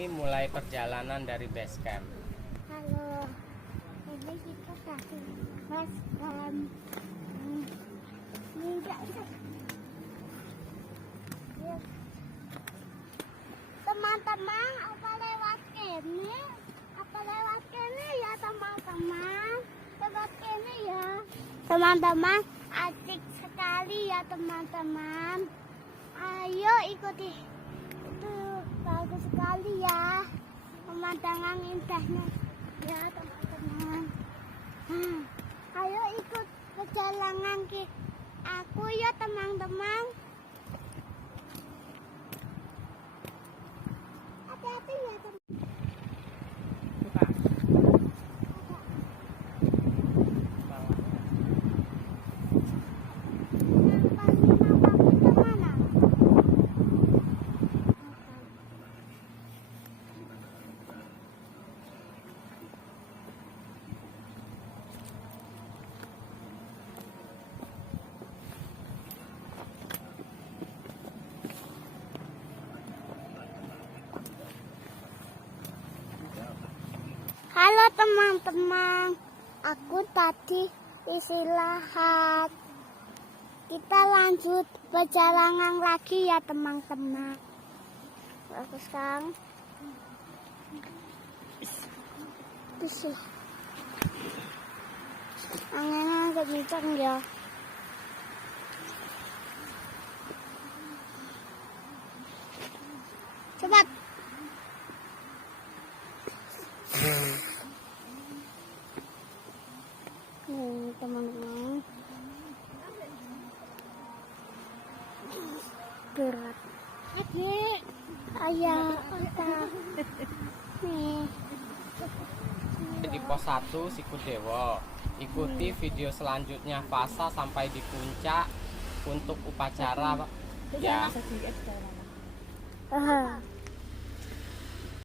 Mulai perjalanan dari base camp. Halo, ini kita kasih base camp. Teman-teman, apa lewat kene? Apa lewat kene ya teman-teman? Lewat kene ya. Teman-teman, asik sekali ya teman-teman. Ayo ikuti. Itu bagus sekali ya. Pemandangan indahnya ya teman-teman. Ayo ikut perjalanan ke aku ya teman-teman. Hati-hati ya teman. Halo teman-teman, aku tadi istirahat. Kita lanjut perjalanan lagi ya teman-teman. Bagus kan? Bisa. Anginnya agak kencang ya. Cepat. Teman-teman, berat. Adik, ayah, otak. Nih. Di pos 1 Sikudewo. Ikuti video selanjutnya Fasa sampai di puncak untuk upacara ya.